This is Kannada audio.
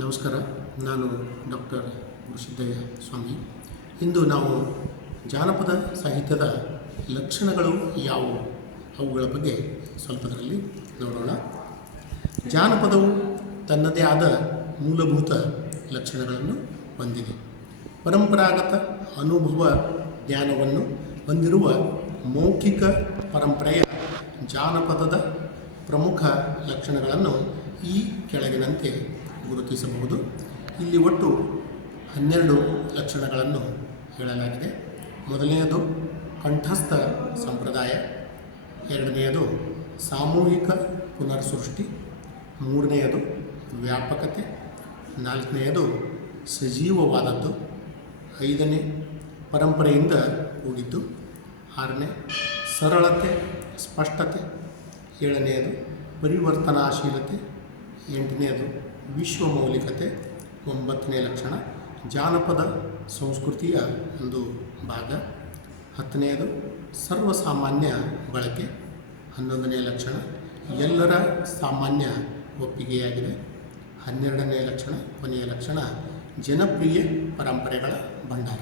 ನಮಸ್ಕಾರ. ನಾನು ಡಾಕ್ಟರ್ ಗುರುಸಿದ್ದಯ್ಯ ಸ್ವಾಮಿ. ಇಂದು ನಾವು ಜಾನಪದ ಸಾಹಿತ್ಯದ ಲಕ್ಷಣಗಳು ಯಾವುವು ಅವುಗಳ ಬಗ್ಗೆ ಸ್ವಲ್ಪದರಲ್ಲಿ ನೋಡೋಣ. ಜಾನಪದವು ತನ್ನದೇ ಆದ ಮೂಲಭೂತ ಲಕ್ಷಣಗಳನ್ನು ಹೊಂದಿದೆ. ಪರಂಪರಾಗತ ಅನುಭವ ಜ್ಞಾನವನ್ನು ಹೊಂದಿರುವ ಮೌಖಿಕ ಪರಂಪರೆಯ ಜಾನಪದದ ಪ್ರಮುಖ ಲಕ್ಷಣಗಳನ್ನು ಈ ಕೆಳಗಿನಂತೆ ಗುರುತಿಸಬಹುದು. ಇಲ್ಲಿ ಒಟ್ಟು 12 ಲಕ್ಷಣಗಳನ್ನು ಹೇಳಲಾಗಿದೆ. ಮೊದಲನೆಯದು ಕಂಠಸ್ಥ ಸಂಪ್ರದಾಯ, ಎರಡನೆಯದು ಸಾಮೂಹಿಕ ಪುನರ್ಸೃಷ್ಟಿ, ಮೂರನೆಯದು ವ್ಯಾಪಕತೆ, ನಾಲ್ಕನೆಯದು ಸಜೀವವಾದದ್ದು, ಐದನೇ ಪರಂಪರೆಯಿಂದ ಕೂಡಿದ್ದು, ಆರನೇ ಸರಳತೆ ಸ್ಪಷ್ಟತೆ, ಏಳನೆಯದು ಪರಿವರ್ತನಾಶೀಲತೆ, ಎಂಟನೆಯದು ವಿಶ್ವಮೌಲಿಕತೆ, ಒಂಬತ್ತನೇ ಲಕ್ಷಣ ಜಾನಪದ ಸಂಸ್ಕೃತಿಯ ಒಂದು ಭಾಗ, ಹತ್ತನೆಯದು ಸರ್ವಸಾಮಾನ್ಯ ಬಳಕೆ, 11ನೇ ಲಕ್ಷಣ ಎಲ್ಲರ ಸಾಮಾನ್ಯ ಒಪ್ಪಿಗೆಯಾಗಿದೆ, 12ನೇ ಲಕ್ಷಣ ಕೊನೆಯ ಲಕ್ಷಣ ಜನಪ್ರಿಯ ಪರಂಪರೆಗಳ ಭಂಡಾರ.